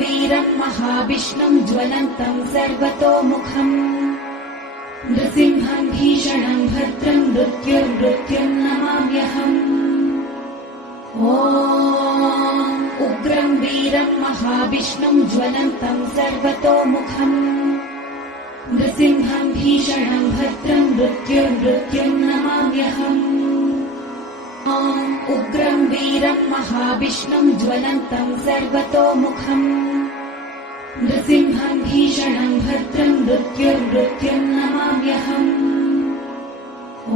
वीरं महाविष्णुं ज्वलन्तं सर्वतोमुखम् नृसिंहं भीषणं भद्रं मृत्युर्मृत्युं नमाम्यहम्। ॐ उग्रं वीरं महाविष्णुं ज्वलन्तं सर्वतोमुखम् नृसिंहं भीषणं भद्रं मृत्युर्मृत्युं नमाम्यहम्। ॐ उग्रं वीरं महाविष्णुं ज्वलन्तं सर्वतोमुखम् नृसिंहं भीषणं भद्रं मृत्युर्मृत्युं नमाम्यहम्।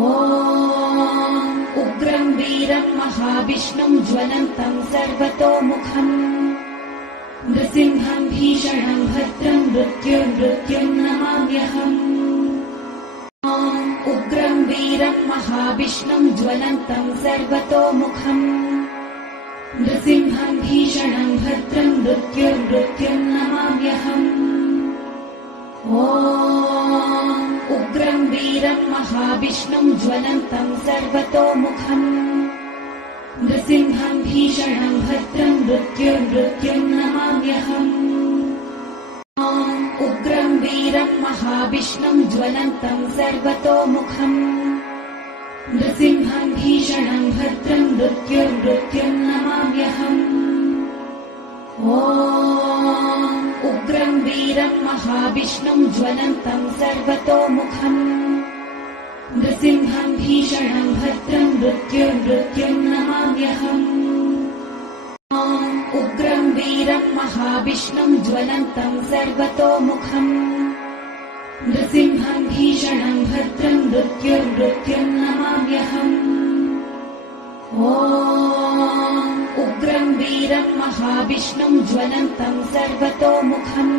ॐ उग्रं वीरं महाविष्णुं ज्वलन्तं सर्वतोमुखम् नृसिंहं भीषणं भद्रं मृत्युर्मृत्युं नमाम्यहम्। ॐ उग्रं वीरं महाविष्णुं ज्वलन्तं सर्वतोमुखम् नृसिंहं भीषणं भद्रं मृत्युर्मृत्युं नमाम्यहम्। ॐ उग्रं वीरं महाविष्णुं ज्वलन्तं सर्वतोमुखम् नृसिंहं भीषणं भद्रं मृत्युर्मृत्युं नमाम्यहम्। ॐ उग्रं वीरं महाविष्णुं ज्वलन्तं सर्वतोमुखम् नृसिंहं भीषणं भद्रं मृत्युर्मृत्युं नमाम्यहम्। ॐ उग्रं वीरं महाविष्णुं ज्वलन्तं सर्वतोमुखम् नृसिंहं भीषणं भद्रं मृत्युर्मृत्युं नमाम्यहम्। ॐ उग्रं वीरं महाविष्णुं ज्वलन्तं सर्वतोमुखम् नृसिंहं भीषणं भद्रं मृत्युर्मृत्युं नमाम्यहम्। ॐ उग्रं वीरं महाविष्णुं ज्वलन्तं सर्वतोमुखम्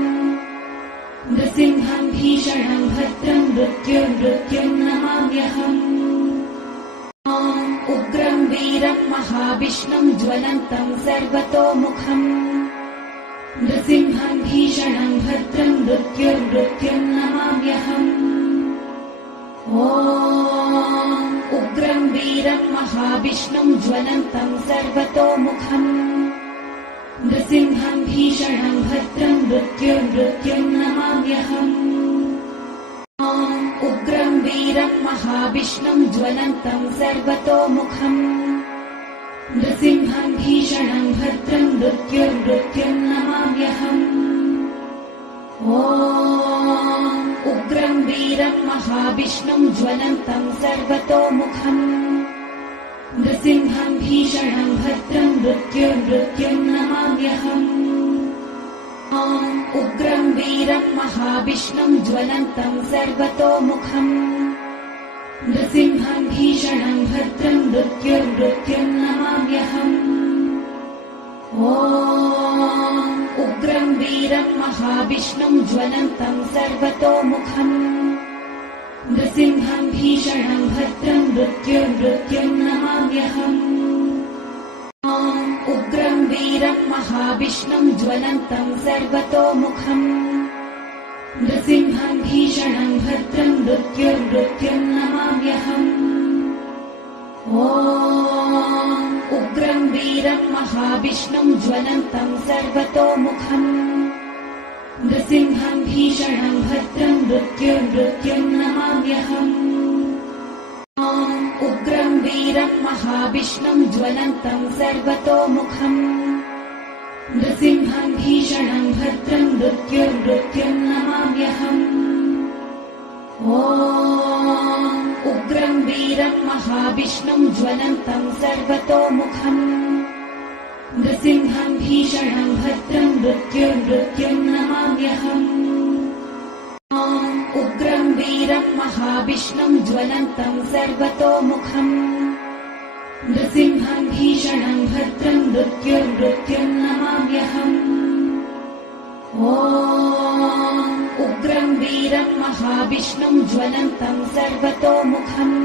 नृसिंहं भीषणं भद्रं मृत्युर्मृत्युं नमाम्यहम्। ॐ उग्रं वीरं महाविष्णुं ज्वलन्तं सर्वतोमुखम् नृसिंहं भीषणं भद्रं मृत्युर्मृत्युं नमाम्यहम्। ॐ उग्रं वीरं महाविष्णुं ज्वलन्तं सर्वतोमुखम् नृसिंहं भीषणं भद्रं मृत्युर्मृत्युं नमाम्यहम्। ॐ उग्रं वीरं महाविष्णुं ज्वलन्तं सर्वतोमुखम् नृसिंहं भीषणं भद्रं मृत्युर्मृत्युं नमाम्यहम्। ॐ उग्रं वीरं महाविष्णुं ज्वलन्तं सर्वतोमुखम् नृसिंहं भीषणं भद्रं मृत्युर्मृत्युं नमाम्यहम्। ॐ उग्रं वीरं महाविष्णुं ज्वलन्तं सर्वतोमुखम् नृसिंहं भीषणं भद्रं मृत्युर्मृत्युं नमाम्यहम्। ॐ उग्रं वीरं महाविष्णुं ज्वलन्तं सर्वतोमुखम् नृसिंहं भीषणं भद्रं मृत्युर्मृत्युं नमाम्यहम्। ॐ उग्रं वीरं महाविष्णुं ज्वलन्तं सर्वतोमुखम् नृसिंहं भीषणं भद्रं मृत्युर्मृत्युं नमाम्यहम्। ॐ उग्रं वीरं महाविष्णुं ज्वलन्तं सर्वतोमुखम् नृसिंहं भीषणं भद्रं मृत्युर्मृत्युं नमाम्यहम्। ॐ उग्रं वीरं महाविष्णुं ज्वलन्तं सर्वतोमुखम् नृसिंहं भीषणं भद्रं मृत्युर्मृत्युं नमाम्यहम्। ॐ उग्रं वीरं महाविष्णुं ज्वलन्तं सर्वतोमुखम् नृसिंहं भीषणं भद्रं मृत्युर्मृत्युं नमाम्यहम्। ॐ उग्रं वीरं महाविष्णुं ज्वलन्तं सर्वतोमुखम् नृसिंहं भीषणं भद्रं मृत्युर्मृत्युं नमाम्यहम्। ॐ उग्रं वीरं महाविष्णुं ज्वलन्तं सर्वतोमुखम्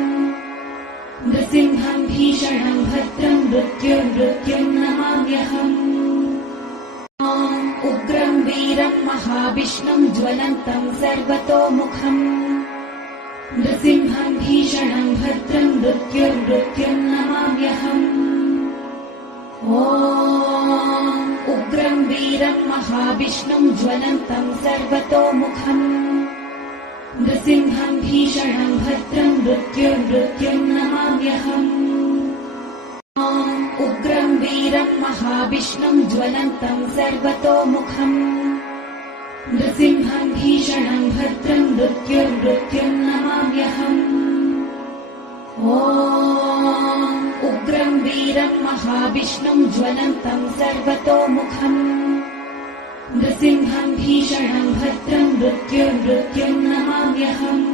नृसिंहं भीषणं भद्रं मृत्युर्मृत्युं नमाम्यहम्। ॐ उग्रं वीरं महाविष्णुं ज्वलन्तं सर्वतोमुखम् नृसिंहं भीषणं भद्रं मृत्युर्मृत्युं नमाम्यहम्। ॐ उग्रं वीरं महाविष्णुं ज्वलन्तं सर्वतोमुखम् नृसिंहं भीषणं भद्रं मृत्युं नमाम्यहम् उग्रं वीरं महाविष्णुं ज्वलन्तं सर्वतोमुखम् नृसिंहं भीषणं भद्रं मृत्युं नमाम्यहम् उग्रं वीरं महाविष्णुं ज्वलन्तं सर्वतोमुखम् नृसिंहं भीषणं भद्रं मृत्युं नमाम्यहम्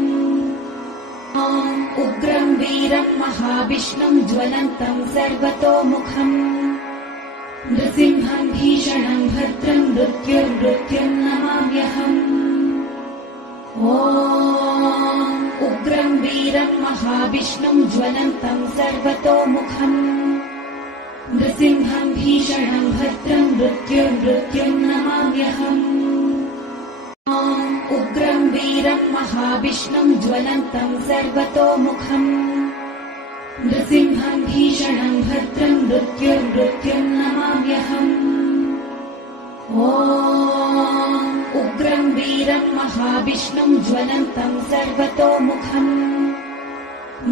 उग्रं वीरं महाविष्णुं ज्वलन्तं सर्वतोमुखम् नृसिंहं भीषणं भद्रं मृत्युं नमाम्यहम् उग्रं वीरं महाविष्णुं ज्वलन्तं सर्वतोमुखम् नृसिंहं भीषणं भद्रं मृत्युं नमाम्यहम् उग्रं वीरं महाविष्णुं ज्वलन्तं सर्वतोमुखम् नृसिंहं भीषणं भद्रं मृत्युं नमाम्यहम् उग्रं वीरं महाविष्णुं ज्वलन्तं सर्वतोमुखम्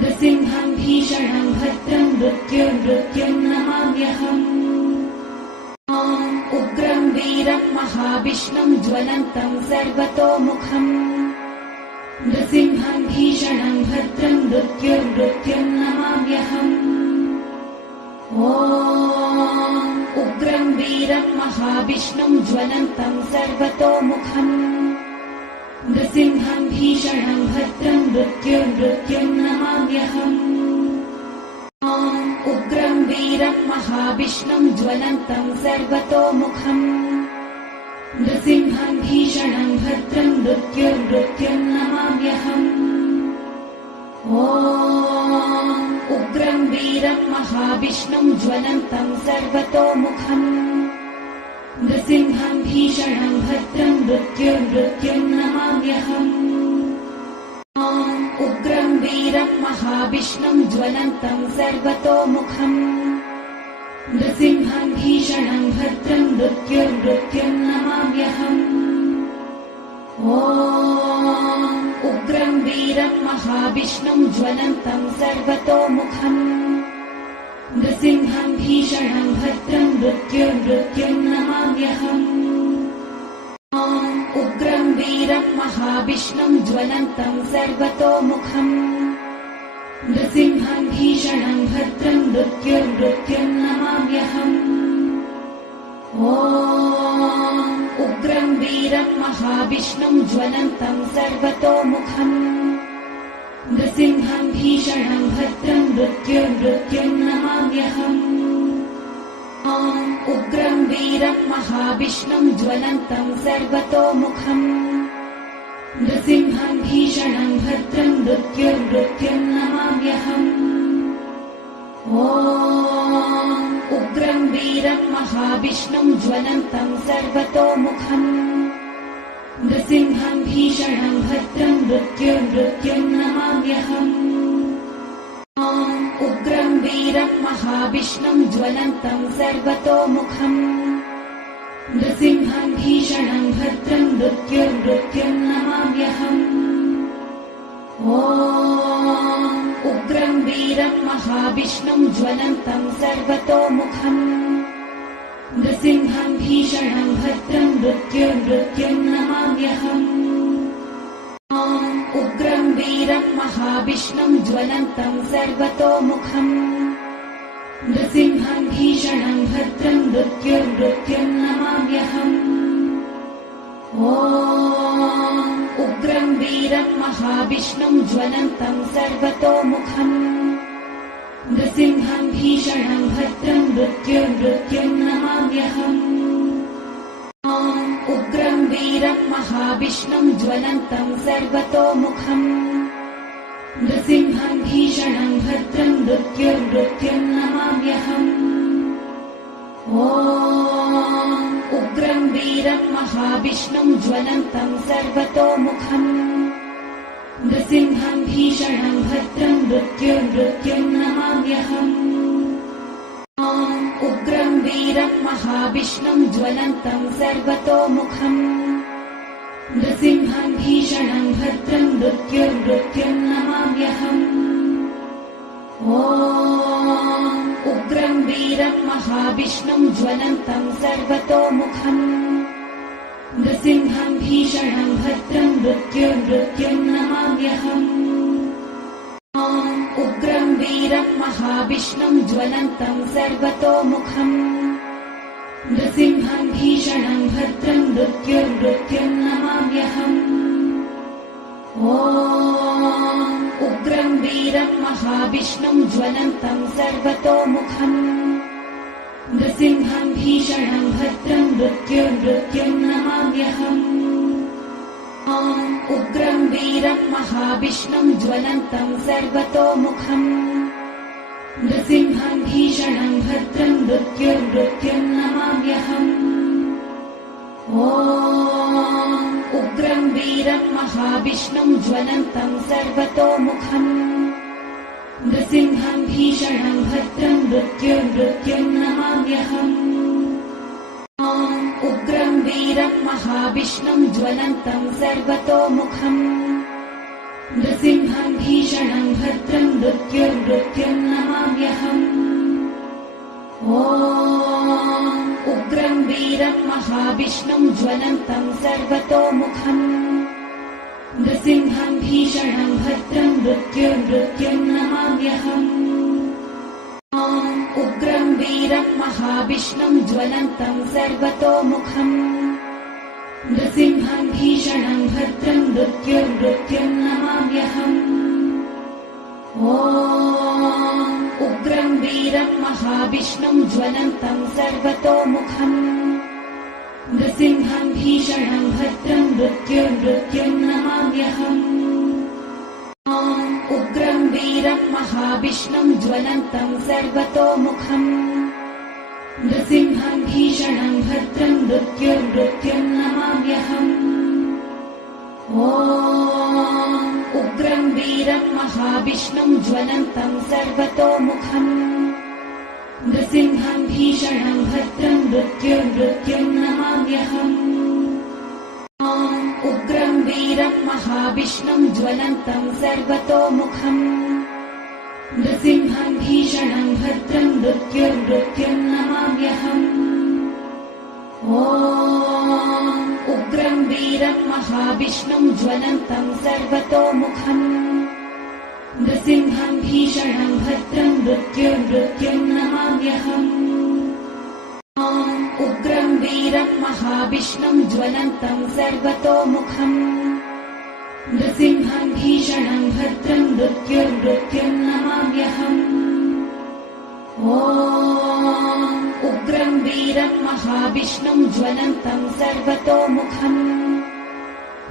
नृसिंहं भीषणं भद्रं मृत्युं नमाम्यहम् उग्रं वीरं महाविष्णुं ज्वलन्तं सर्वतोमुखम् नृसिंहं भीषणं भद्रं मृत्युं नमाम्यहम् उग्रं वीरं महाविष्णुं ज्वलन्तं सर्वतोमुखम् नृसिंहं भीषणं भद्रं मृत्युं नमाम्यहम् उग्रं वीरं महाविष्णुं ज्वलन्तं सर्वतोमुखम् नृसिंहं भीषणं भद्रं मृत्युं नमाम्यहम् उग्रं वीरं महाविष्णुं ज्वलन्तं सर्वतोमुखम् नृसिंहं भीषणं भद्रं मृत्युं नमाम्यहम् उग्रं वीरं महाविष्णुं ज्वलन्तं सर्वतोमुखम् नृसिंहं भीषणं भद्रं मृत्युं नमाम्यहम् उग्रं वीरं महाविष्णुं ज्वलन्तं सर्वतोमुखम् नृसिंहं भीषणं भद्रं मृत्युं नमाम्यहम् उग्रं वीरं महाविष्णुं ज्वलन्तं सर्वतोमुखम् नृसिंहं भीषणं भद्रं मृत्युं नमाम्यहम् उग्रं वीरं महाविष्णुं ज्वलन्तं सर्वतोमुखम् नृसिंहं भीषणं भद्रं मृत्युं नमाम्यहम् उग्रं वीरं महाविष्णुं ज्वलन्तं सर्वतोमुखम् नृसिंहं भीषणं भद्रं मृत्युं नमाम्यहम् उग्रं वीरं महाविष्णुं ज्वलन्तं सर्वतोमुखम् नृसिंहं भीषणं भद्रं मृत्युं नमाम्यहम् उग्रं वीरं महाविष्णुं ज्वलन्तं सर्वतोमुखम् नृसिंहं भीषणं भद्रं मृत्युं नमाम्यहम् उग्रं वीरं महाविष्णुं ज्वलन्तं सर्वतोमुखम् नृसिंहं भीषणं भद्रं मृत्युं नमाम्यहम् उग्रं वीरं महाविष्णुं ज्वलन्तं सर्वतोमुखम् नृसिंहं भीषणं भद्रं मृत्युं नमाम्यहम् उग्रं वीरं महाविष्णुं ज्वलन्तं सर्वतोमुखम् नृसिंहं भीषणं भद्रं मृत्युं नमाम्यहम् उग्रं वीरं महाविष्णुं ज्वलन्तं सर्वतोमुखम् नृसिंहं भीषणं भद्रं मृत्युं नमाम्यहम् उग्रं वीरं महाविष्णुं ज्वलन्तं सर्वतोमुखम् नृसिंहं भीषणं भद्रं मृत्युं नमाम्यहम् उग्रं वीरं वीरम् महाविष्णुम् ज्वलन्तम् सर्वतोमुखम् नृसिंहम् भीषणम् भद्रम् मृत्युर्मृत्युम् नमाम्यहम् ॐ उग्रम् वीरम् महाविष्णुम् ज्वलन्तम् सर्वतोमुखम् नृसिंहम् भीषणम् भद्रम् मृत्युर्मृत्युम् नमाम्यहम् ॐ उग्रम् वीरम् महाविष्णुम् ज्वलन्तम् सर्वतोमुखम् नृसिंहम् भीषणम् भद्रम् मृत्युर्मृत्युम् नमाम्यहम् ॐ उग्रम् वीरम् महाविष्णुम् ज्वलन्तम् सर्वतोमुखम् नृसिंहम् भीषणम् भद्रम् मृत्युर्मृत्युम् नमाम्यहम् ॐ उग्रम् वीरम् महाविष्णुम् ज्वलन्तम् सर्वतोमुखम् नृसिंहम् भीषणम् भद्रम् मृत्युर्मृत्युम् नमाम्यहम् ॐ उग्रम् वीरम् महाविष्णुम् ज्वलन्तम् सर्वतोमुखम् नृसिंहम् भीषणम् भद्रम् मृत्युर्मृत्युम् नमाम्यहम् ॐ उग्रम् वीरम् महाविष्णुम् ज्वलन्तम् सर्वतोमुखम् नृसिंहम् भीषणम् भद्रम् मृत्युर्मृत्युम् नमाम्यहम् ॐ उग्रम् वीरम् महाविष्णुम् ज्वलन्तम् सर्वतोमुखम् नृसिंहम् भीषणम् भद्रम् मृत्युर्मृत्युम् नमाम्यहम् ॐ उग्रम् वीरम् महाविष्णुम् ज्वलन्तम् सर्वतोमुखम् नृसिंहम् भीषणम् भद्रम् मृत्युर्मृत्युम् नमाम्यहम् ॐ उग्रम् वीरम् महाविष्णुम् ज्वलन्तम् सर्वतोमुखम् नृसिंहम् भीषणम् भद्रम् मृत्युर्मृत्युम् नमाम्यहम् ॐ उग्रम् वीरम् महाविष्णुम् ज्वलन्तम् सर्वतोमुखम् नृसिंहम् भीषणम् भद्रम् मृत्युर्मृत्युम् नमाम्यहम् ॐ उग्रम् वीरम् महाविष्णुम् ज्वलन्तम् सर्वतोमुखम् नृसिंहम् भीषणम् भद्रम् मृत्युर्मृत्युम् नमाम्यहम् ॐ उग्रम् वीरम् महाविष्णुम् ज्वलन्तम् सर्वतोमुखम् नृसिंहम् भीषणम् भद्रम् मृत्युर्मृत्युम् नमाम्यहम् ॐ उग्रम् वीरम् महाविष्णुम् ज्वलन्तम् सर्वतोमुखम् नृसिंहम् भीषणम् भद्रम् मृत्युर्मृत्युम् नमाम्यहम् ॐ उग्रम् वीरम् महाविष्णुम् ज्वलन्तम् सर्वतोमुखम् नृसिंहम् भीषणम् भद्रम् मृत्युर्मृत्युम् नमाम्यहम् ॐ उग्रम् वीरम् महाविष्णुम् ज्वलन्तम् सर्वतोमुखम्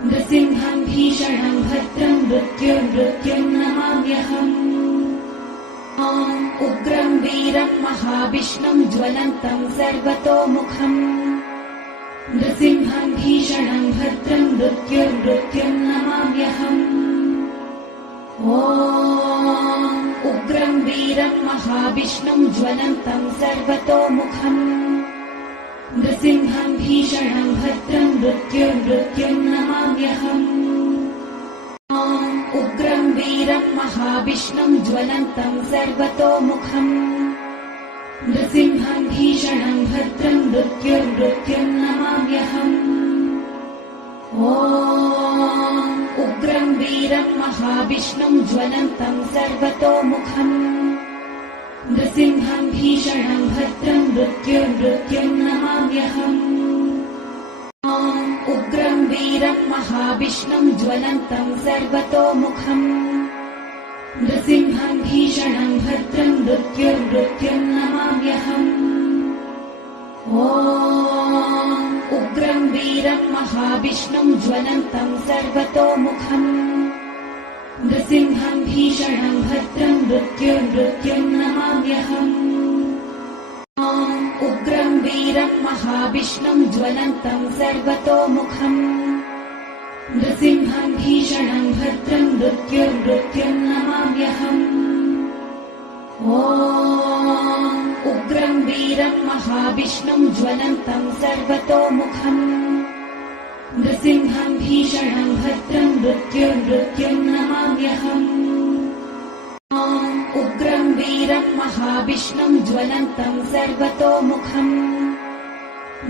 नृसिंहम् भीषणम् भद्रम् मृत्युर्मृत्युम् नमाम्यहम् ॐ उग्रम् वीरम् महाविष्णुम् ज्वलन्तम् सर्वतोमुखम् नृसिंहम् भीषणम् भद्रम् मृत्युर्मृत्युम् नमाम्यहम् ॐ उग्रम् वीरम् महाविष्णुम् ज्वलन्तम् सर्वतोमुखम् नृसिंहम् भीषणम् भद्रम् मृत्युर्मृत्युम् नमाम्यहम् ॐ उग्रम् वीरम् महाविष्णुम् ज्वलन्तम् सर्वतोमुखम् नृसिंहम् भीषणम् भद्रम् मृत्युर्मृत्युम् नमाम्यहम् ॐ उग्रम् वीरम् महाविष्णुम् ज्वलन्तम् सर्वतोमुखम् नृसिंहम् भीषणम् भद्रम् मृत्युर्मृत्युम् नमाम्यहम् ॐ उग्रम् वीरम् महाविष्णुम् ज्वलन्तम् सर्वतोमुखम् नृसिंहम् भीषणम् भद्रम् मृत्युर्मृत्युम् नमाम्यहम् ॐ उग्रम् वीरम् महाविष्णुम् ज्वलन्तम् सर्वतोमुखम् नृसिंहम् भीषणम् भद्रम् मृत्युर्मृत्युम् नमाम्यहम् ॐ उग्रम् वीरम् महाविष्णुम् ज्वलन्तम् सर्वतोमुखम् नृसिंहम् भीषणम् भद्रम् मृत्युर्मृत्युम् नमाम्यहम् ॐ उग्रं वीरं महाविष्णुं ज्वलन्तं सर्वतोमुखम् नृसिंहं भीषणं भद्रं मृत्युं नमाम्यहम् ॐ उग्रं वीरं महाविष्णुं ज्वलन्तं सर्वतोमुखम्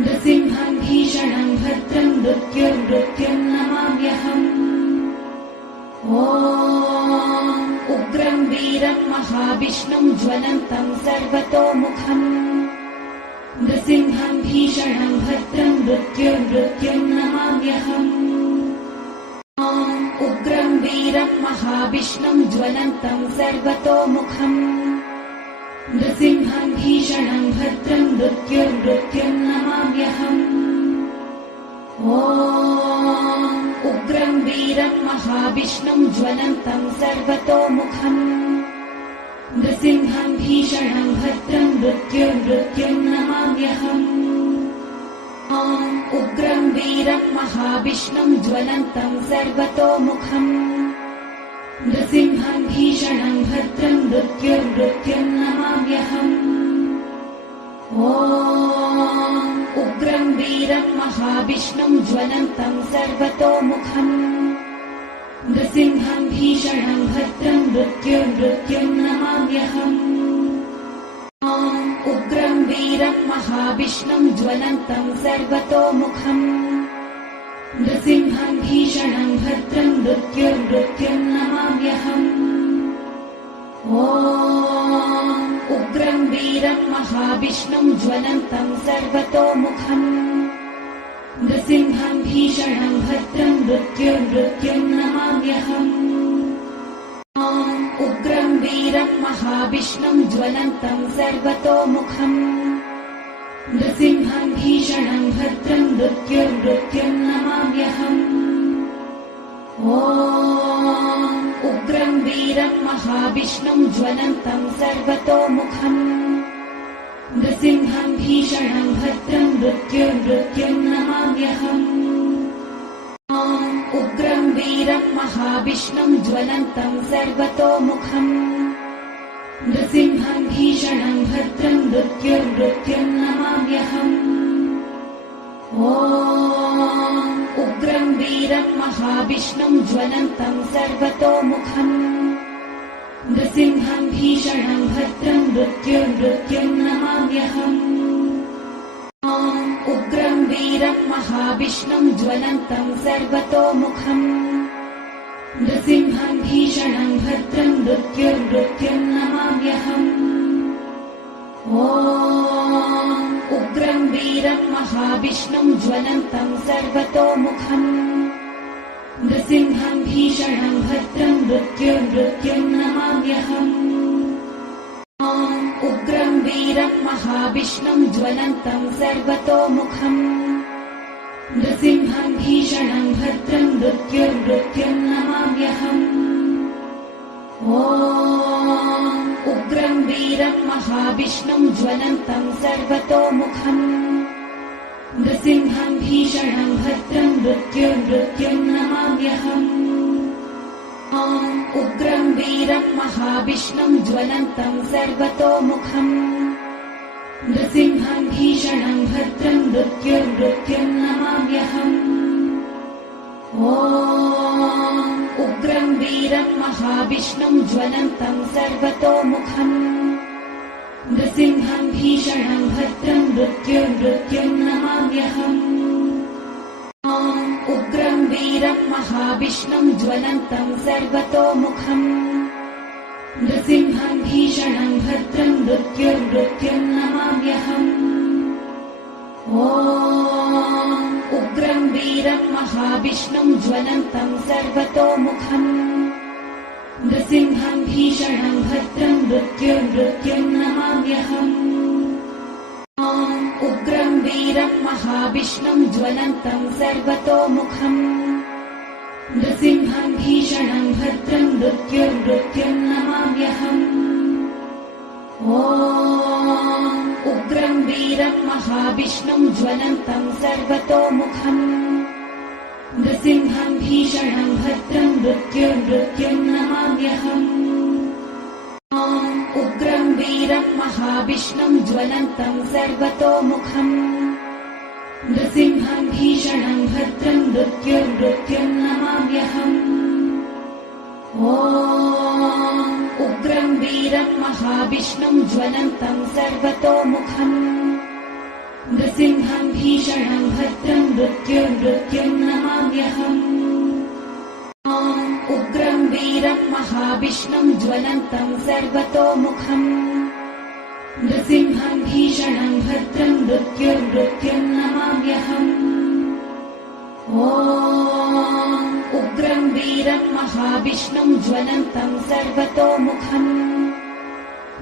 नृसिंहं भीषणं भद्रं मृत्युं नमाम्यहम् ॐ उग्रं वीरं महाविष्णुं ज्वलन्तं सर्वतोमुखम् नृसिंहं भीषणं भद्रं मृत्युं नमाम्यहम् ॐ उग्रं वीरं महाविष्णुं ज्वलन्तं सर्वतोमुखम् नृसिंहं भीषणं भद्रं मृत्युं नमाम्यहम् ॐ उग्रं वीरं महाविष्णुं ज्वलन्तं सर्वतोमुखम् नृसिंहं भीषणं भद्रं मृत्युं नमाम्यहम् ॐ उग्रं वीरं महाविष्णुं ज्वलन्तं सर्वतोमुखम् नृसिंहं भीषणं भद्रं मृत्युं नमाम्यहम् ॐ उग्रं वीरं महाविष्णुं ज्वलन्तं सर्वतोमुखम् नृसिंहं भीषणं भद्रं मृत्युं नमाम्यहम् ॐ उग्रं वीरं महाविष्णुं ज्वलन्तं सर्वतोमुखम् नृसिंहं भीषणं भद्रं मृत्युं नमाम्यहम् ॐ उग्रं वीरं महाविष्णुं ज्वलन्तं सर्वतोमुखम् नृसिंहं भीषणं भद्रं मृत्युं नमाम्यहम् ॐ उग्रं वीरं महाविष्णुं ज्वलन्तं सर्वतोमुखम् नृसिंहं भीषणं भद्रं मृत्युं नमाम्यहम् ॐ उग्रं वीरं महाविष्णुं ज्वलन्तं सर्वतोमुखम् नृसिंहं भीषणं भद्रं मृत्युं नमाम्यहम् ॐ उग्रं वीरं महाविष्णुं ज्वलन्तं सर्वतोमुखम् नृसिंहं भीषणं भद्रं मृत्युं नमाम्यहम् ॐ उग्रं वीरं महाविष्णुं ज्वलन्तं सर्वतोमुखम् नृसिंहं भीषणं भद्रं मृत्युं नमाम्यहम् ॐ उग्रं वीरं महाविष्णुं ज्वलन्तं सर्वतोमुखम् नृसिंहं भीषणं भद्रं मृत्युं नमाम्यहम् ॐ उग्रं वीरं महाविष्णुं ज्वलन्तं सर्वतोमुखम् नृसिंहं भीषणं भद्रं मृत्युं नमाम्यहम् ॐ उग्रं वीरं महाविष्णुं ज्वलन्तं सर्वतोमुखम् नृसिंहं भीषणं भद्रं मृत्युं नमाम्यहम् ॐ उग्रं वीरं महाविष्णुं ज्वलन्तं सर्वतोमुखम् नृसिंहं भीषणं भद्रं मृत्युं नमाम्यहम् ॐ उग्रं वीरं महाविष्णुं ज्वलन्तं सर्वतोमुखम् नृसिंहं भीषणं भद्रं मृत्युं नमाम्यहम् ॐ उग्रं वीरं महाविष्णुं ज्वलन्तं सर्वतोमुखम् नृसिंहं भीषणं भद्रं मृत्युं नमाम्यहम् ॐ उग्रं वीरं महाविष्णुं ज्वलन्तं सर्वतोमुखम् नृसिंहं भीषणं भद्रं मृत्युं नमाम्यहम् ॐ उग्रं वीरं महाविष्णुं ज्वलन्तं सर्वतोमुखम् नृसिंहं भीषणं भद्रं मृत्युं नमाम्यहम् ॐ उग्रं वीरं महाविष्णुं ज्वलन्तं सर्वतोमुखम् नृसिंहं भीषणं भद्रं मृत्युं नमाम्यहम् ॐ उग्रं वीरं महाविष्णुं ज्वलन्तं सर्वतोमुखम् नृसिंहं भीषणं भद्रं मृत्युं नमाम्यहम् ॐ उग्रं वीरं महाविष्णुं ज्वलन्तं सर्वतोमुखम् नृसिंहं भीषणं भद्रं मृत्युर्मृत्युं नमाम्यहम् ॐ उग्रं वीरं महाविष्णुं ज्वलन्तं सर्वतोमुखम् नृसिंहं भीषणं भद्रं मृत्युर्मृत्युं नमाम्यहम् ॐ उग्रं वीरं महाविष्णुं ज्वलन्तं सर्वतोमुखम् नृसिंहं भीषणं भद्रं मृत्युर्मृत्युं नमाम्यहम् ॐ उग्रं वीरं महाविष्णुं ज्वलन्तं सर्वतोमुखम्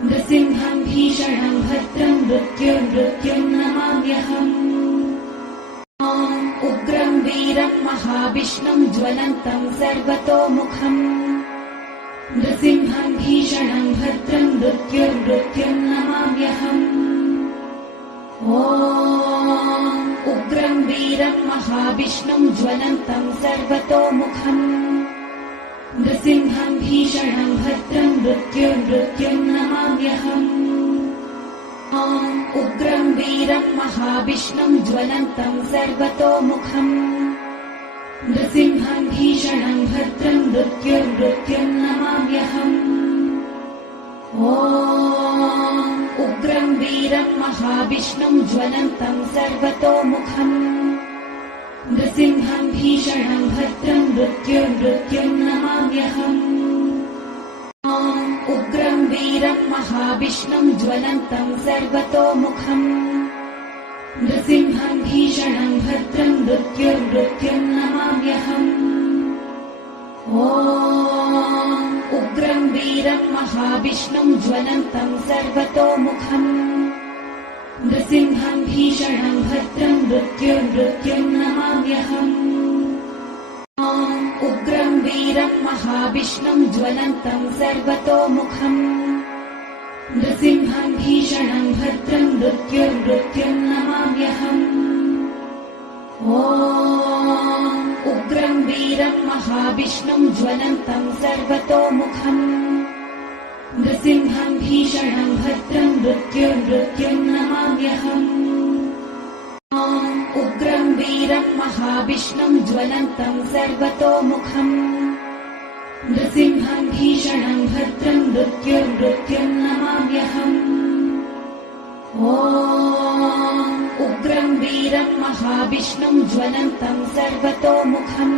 नृसिंहं भीषणं भद्रं मृत्युर्मृत्युं नमाम्यहम् ॐ उग्रं वीरं महाविष्णुं ज्वलन्तं सर्वतोमुखम् नृसिंहं भीषणं भद्रं मृत्युर्मृत्युं नमाम्यहम् ॐ उग्रं वीरं महाविष्णुं ज्वलन्तं सर्वतोमुखम् नृसिंहं भीषणं भद्रं मृत्युर्मृत्युं नमाम्यहम् ॐ उग्रं वीरं महाविष्णुं ज्वलन्तं सर्वतोमुखम् नृसिंहं भीषणं भद्रं मृत्युर्मृत्युं नमाम्यहम् ॐ उग्रं वीरं महाविष्णुं ज्वलन्तं सर्वतोमुखम् नृसिंहं भीषणं भद्रं मृत्युर्मृत्युं नमाम्यहम् ॐ उग्रं वीरं महाविष्णुं ज्वलन्तं सर्वतोमुखम् नृसिंहं भीषणं भद्रं मृत्युर्मृत्युं नमाम्यहम् ॐ उग्रं वीरं महाविष्णुं ज्वलन्तं सर्वतोमुखम् नृसिंहं भीषणं भद्रं मृत्युर्मृत्युं नमाम्यहम् ॐ उग्रं वीरं महाविष्णुं ज्वलन्तं सर्वतोमुखम् नृसिंहं भीषणं भद्रं मृत्युर्मृत्युं नमाम्यहम् ॐ उग्रं वीरं महाविष्णुं ज्वलन्तं सर्वतोमुखम् नृसिंहं भीषणं भद्रं मृत्युर्मृत्युं नमाम्यहम् ॐ उग्रं वीरं महाविष्णुं ज्वलन्तं सर्वतोमुखम् नृसिंहं भीषणं भद्रं मृत्युर्मृत्युं नमाम्यहम् ॐ उग्रं वीरं महाविष्णुं ज्वलन्तं सर्वतोमुखम्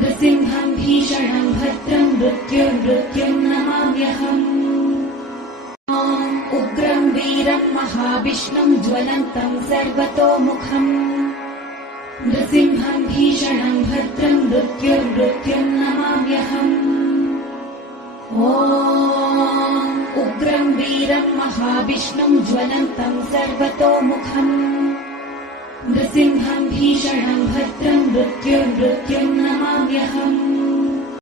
नृसिंहं भीषणं भद्रं मृत्युर्मृत्युं नमाम्यहम् ॐ उग्रं वीरं महाविष्णुं ज्वलन्तं सर्वतोमुखम् नृसिंहं भीषणं भद्रं मृत्युर्मृत्युं नमाम्यहम् ॐ उग्रं वीरं महाविष्णुं ज्वलन्तं सर्वतोमुखम् नृसिंहं भीषणं भद्रं मृत्युर्मृत्युं नमाम्यहम्